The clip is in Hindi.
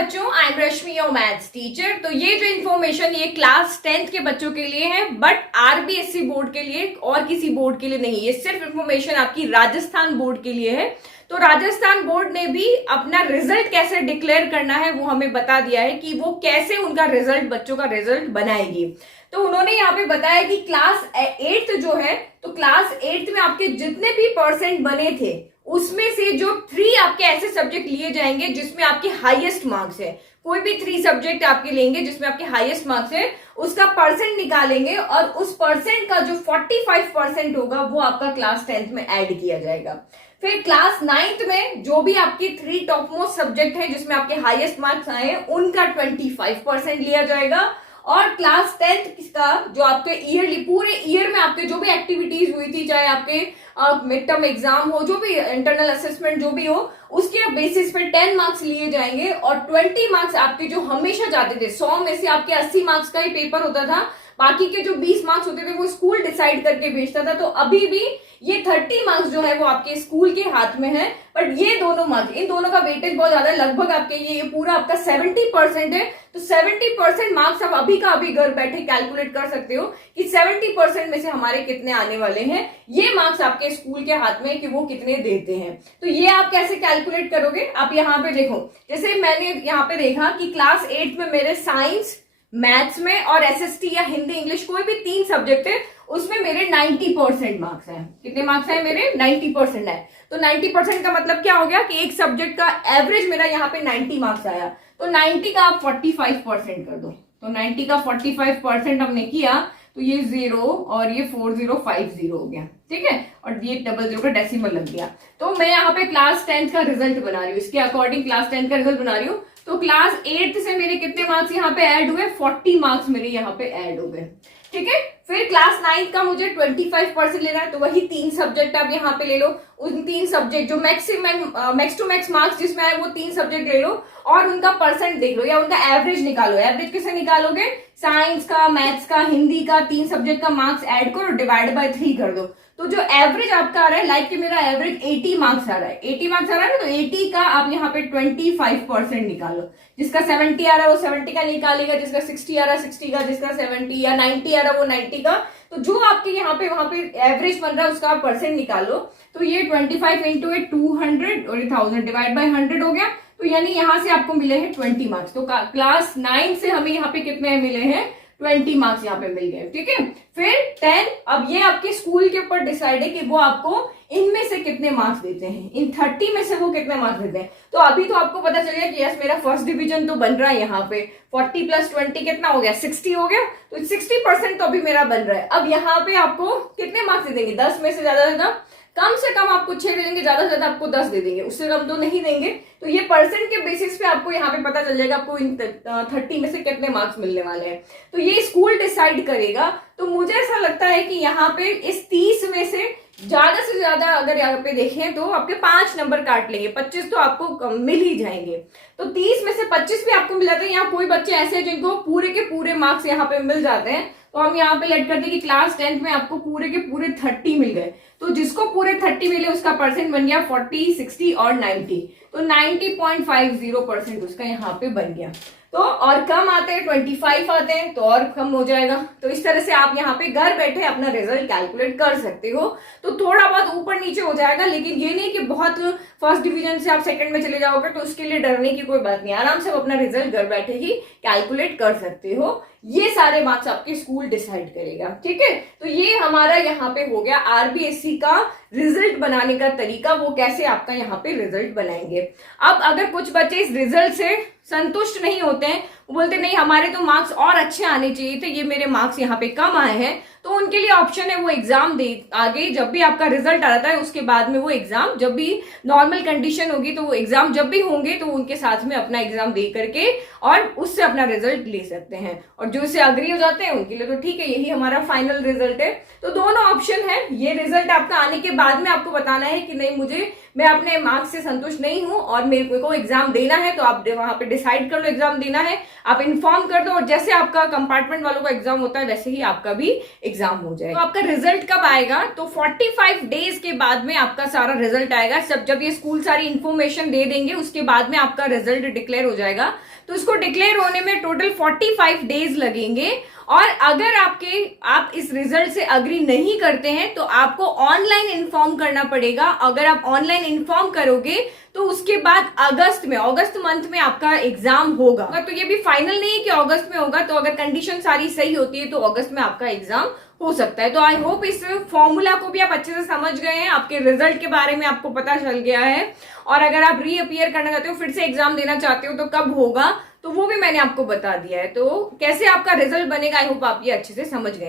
बच्चों, I am Rashmi your maths teacher. तो ये जो इन्फॉर्मेशन ये क्लास 10th के बच्चों के लिए है, बट आरबीएसई बोर्ड के लिए और किसी बोर्ड के लिए नहीं। ये सिर्फ इन्फॉर्मेशन आपकी राजस्थान बोर्ड के लिए है। तो राजस्थान बोर्ड ने भी अपना रिजल्ट कैसे डिक्लेयर करना है वो हमें बता दिया है कि वो कैसे उनका रिजल्ट, बच्चों का रिजल्ट बनाएगी। तो उन्होंने यहाँ पे बताया कि क्लास 8th जो है, तो क्लास 8th में आपके जितने भी परसेंट बने थे उसमें से जो 3 आपके ऐसे सब्जेक्ट लिए जाएंगे जिसमें आपके हाईएस्ट मार्क्स है। कोई भी 3 सब्जेक्ट आपके लेंगे जिसमें आपके हाईएस्ट मार्क्स है, उसका परसेंट निकालेंगे और उस परसेंट का जो 45% होगा वो आपका क्लास 10th में ऐड किया जाएगा। फिर क्लास 9th में जो भी आपके 3 टॉप मोस्ट सब्जेक्ट है जिसमें आपके हाईएस्ट मार्क्स आए हैं उनका 25% लिया जाएगा। और क्लास 10th का जो आपके ईयरली, पूरे ईयर में आपके जो भी एक्टिविटीज हुई थी, चाहे आपके मिड टर्म एग्जाम हो, जो भी इंटरनल असेसमेंट जो भी हो, उसके बेसिस पे 10 मार्क्स लिए जाएंगे। और 20 मार्क्स आपके जो हमेशा जाते थे, 100 में से आपके 80 मार्क्स का ही पेपर होता था, बाकी के जो 20 मार्क्स होते थे वो स्कूल डिसाइड करके भेजता था। तो अभी भी ये 30 मार्क्स जो है वो आपके स्कूल के हाथ में है। बट ये दोनों मार्क्स, इन दोनों का वेटेज बहुत ज्यादा, लगभग आपके ये पूरा आपका 70% है। तो 70% मार्क्स आप अभी का अभी घर बैठे कैलकुलेट कर सकते हो कि 70% में से हमारे कितने आने वाले हैं। ये मार्क्स आपके स्कूल के हाथ में कि वो कितने देते हैं। तो ये आप कैसे कैलकुलेट करोगे, आप यहाँ पे देखो। जैसे मैंने यहाँ पे देखा कि क्लास 8 में मेरे साइंस, मैथ्स में और एसएसटी या हिंदी इंग्लिश कोई भी 3 सब्जेक्ट है, उसमें मेरे 90% मार्क्स हैं। कितने मार्क्स हैं मेरे? 90% है। तो 90% का मतलब क्या हो गया कि एक सब्जेक्ट का एवरेज मेरा यहाँ पे 90 मार्क्स आया। तो 90 का आप 45% कर दो। तो 90 का 45% हमने किया तो ये 0 और ये 4050 हो गया, ठीक है। और ये 00 का डेसिमल लग गया। तो मैं यहाँ पे क्लास 10th का रिजल्ट बना रही हूँ, इसके अकॉर्डिंग क्लास 10th का रिजल्ट बना रही हूँ। तो क्लास 8th से मेरे कितने मार्क्स यहाँ पे ऐड हुए? 40 मार्क्स मेरे यहाँ पे ऐड हो गए, ठीक है। फिर क्लास 9th का मुझे 25% लेना है, तो वही 3 सब्जेक्ट आप यहाँ पे ले लो। उन 3 सब्जेक्ट जो maximum max to max marks जिसमें आए वो 3 सब्जेक्ट ले लो और उनका परसेंट देख लो या उनका एवरेज निकालो। एवरेज कैसे निकालोगे? साइंस का, मैथ्स का, हिंदी का 3 सब्जेक्ट का मार्क्स ऐड करो, डिवाइड बाय 3 कर दो। तो जो एवरेज आपका आ रहा है, लाइक कि मेरा एवरेज 80 मार्क्स आ रहा है, 80 मार्क्स आ रहा है ना, तो 80 का आप यहाँ पे 25% निकालो। जिसका 70 आ रहा है वो 70 का निकालेगा, जिसका 60 आ रहा है 60 का, जिसका 70 या 90 आ रहा है वो 90 का। तो जो आपके यहाँ पे वहां पे एवरेज बन रहा है उसका परसेंट निकालो। तो ये 25 इंटू 200 और 1000 डिवाइड बाय 100 हो गया। तो यानी यहाँ से आपको मिले हैं 20 मार्क्स। तो क्लास 9 से हमें यहाँ पे कितने मिले हैं? 20 मार्क्स यहाँ पे मिल गए, ठीक है। फिर 10, अब ये आपके स्कूल के ऊपर डिसाइड है कि वो आपको इनमें से कितने मार्क्स देते हैं, इन 30 में से वो कितने मार्क्स देते हैं। तो अभी तो आपको पता चल गया कि यस मेरा फर्स्ट डिवीजन तो बन रहा है यहाँ पे। 40 + 20 कितना हो गया? 60 हो गया। तो 60% तो अभी मेरा बन रहा है। अब यहाँ पे आपको कितने मार्क्स दे देंगे? 10 में से ज्यादा कम से कम आपको 6 दे देंगे, ज्यादा से ज्यादा आपको 10 दे देंगे, उससे कम तो नहीं देंगे। तो ये परसेंट के बेसिस पे आपको यहाँ पे पता चल जाएगा आपको इन 30 में से कितने मार्क्स मिलने वाले हैं। तो ये स्कूल डिसाइड करेगा। तो मुझे ऐसा लगता है कि यहाँ पे इस 30 में से ज्यादा अगर यहाँ पे देखें तो आपके 5 नंबर काट लेंगे, 25 तो आपको मिल ही जाएंगे। तो 30 में से 25 भी आपको मिल जाते हैं। यहाँ कोई बच्चे ऐसे हैं जिनको पूरे के पूरे मार्क्स यहाँ पे मिल जाते हैं। तो हम यहाँ पे लेट करते हैं कि क्लास 10th में आपको पूरे के पूरे 30 मिल गए। तो जिसको पूरे 30 मिले उसका परसेंट बन गया 40, 60 और 90। तो 90.50% उसका यहाँ पे बन गया। तो और कम आते हैं 25 आते हैं तो और कम हो जाएगा। तो इस तरह से आप यहाँ पे घर बैठे अपना रिजल्ट कैलकुलेट कर सकते हो। तो थोड़ा बहुत ऊपर नीचे हो जाएगा, लेकिन ये नहीं कि बहुत फर्स्ट डिवीजन से आप सेकंड में चले जाओगे, तो उसके लिए डरने की कोई बात नहीं। आराम से आप अपना रिजल्ट घर बैठे ही कैलकुलेट कर सकते हो। ये सारे मार्क्स आपके स्कूल डिसाइड करेगा, ठीक है। तो ये हमारा यहाँ पे हो गया आरबीएसई का रिजल्ट बनाने का तरीका, वो कैसे आपका यहाँ पे रिजल्ट बनाएंगे। अब अगर कुछ बच्चे इस रिजल्ट से संतुष्ट नहीं होते हैं, वो बोलते नहीं हमारे तो मार्क्स और अच्छे आने चाहिए थे, ये मेरे मार्क्स यहाँ पे कम आए हैं, तो उनके लिए ऑप्शन है वो एग्जाम दे। आगे जब भी आपका रिजल्ट आता है उसके बाद में वो एग्जाम, जब भी नॉर्मल कंडीशन होगी तो वो एग्जाम जब भी होंगे तो उनके साथ में अपना एग्जाम दे करके और उससे अपना रिजल्ट ले सकते हैं। और जो इससे अग्री हो जाते हैं उनके लिए तो ठीक है, यही हमारा फाइनल रिजल्ट है। तो दोनों ऑप्शन है। ये रिजल्ट आपका आने के बाद में आपको बताना है कि नहीं मुझे मैं अपने मार्क्स से संतुष्ट नहीं हूं और मेरे को एग्जाम देना है, तो आप वहां पे डिसाइड कर लो एग्जाम देना है, आप इन्फॉर्म कर दो और जैसे आपका कंपार्टमेंट वालों का एग्जाम होता है वैसे ही आपका भी एग्जाम हो जाएगा। तो आपका रिजल्ट कब आएगा? तो 45 डेज के बाद में आपका सारा रिजल्ट आएगा। सब जब ये स्कूल सारी इंफॉर्मेशन दे देंगे उसके बाद में आपका रिजल्ट डिक्लेयर हो जाएगा। तो इसको डिक्लेयर होने में टोटल 45 डेज लगेंगे। और अगर आप इस रिजल्ट से अग्री नहीं करते हैं तो आपको ऑनलाइन इन्फॉर्म करना पड़ेगा। अगर आप ऑनलाइन इन्फॉर्म करोगे तो उसके बाद अगस्त मंथ में आपका एग्जाम होगा। तो ये भी फाइनल नहीं है कि अगस्त में होगा, तो अगर कंडीशन सारी सही होती है तो अगस्त में आपका एग्जाम हो सकता है। तो आई होप इस फॉर्मूला को भी आप अच्छे से समझ गए हैं, आपके रिजल्ट के बारे में आपको पता चल गया है। और अगर आप रीअपियर करना चाहते हो, फिर से एग्जाम देना चाहते हो, तो कब होगा तो वो भी मैंने आपको बता दिया है। तो कैसे आपका रिजल्ट बनेगा, आई होप आप ये अच्छे से समझ गए।